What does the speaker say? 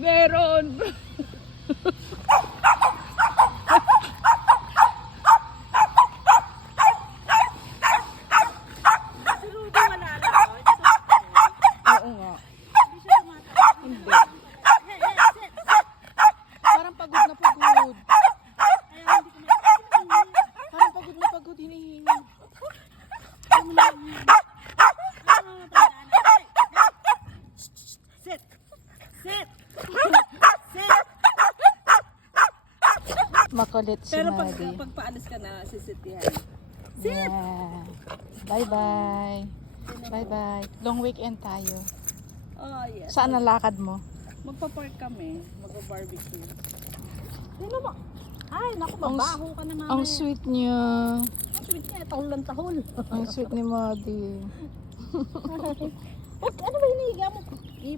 Meron. Si Rudy wala lang. Oo nga. Hindi siya tumatakbo. Hindi. Hey, hey, sit, sit. Parang pagod na pagod. Ayaw, hindi ko makakita. Parang pagod na pagod. Hinihinga. Sit. Sit. Sit. Makulit si Pero Maddie. pag paalis ka na, sisit yan. Yeah. Bye-bye. Bye-bye. Long weekend tayo. Oh, yes. Saan ang lakad mo? Magpa-park kami. Magpa-barbecue. Sino mo? Ay, naku, Ang mabaho ka na namin. Ang sweet niya. Ang sweet niya, tahol lang tahol. Ang sweet ni Maddie. Ano ba hinihiga mo?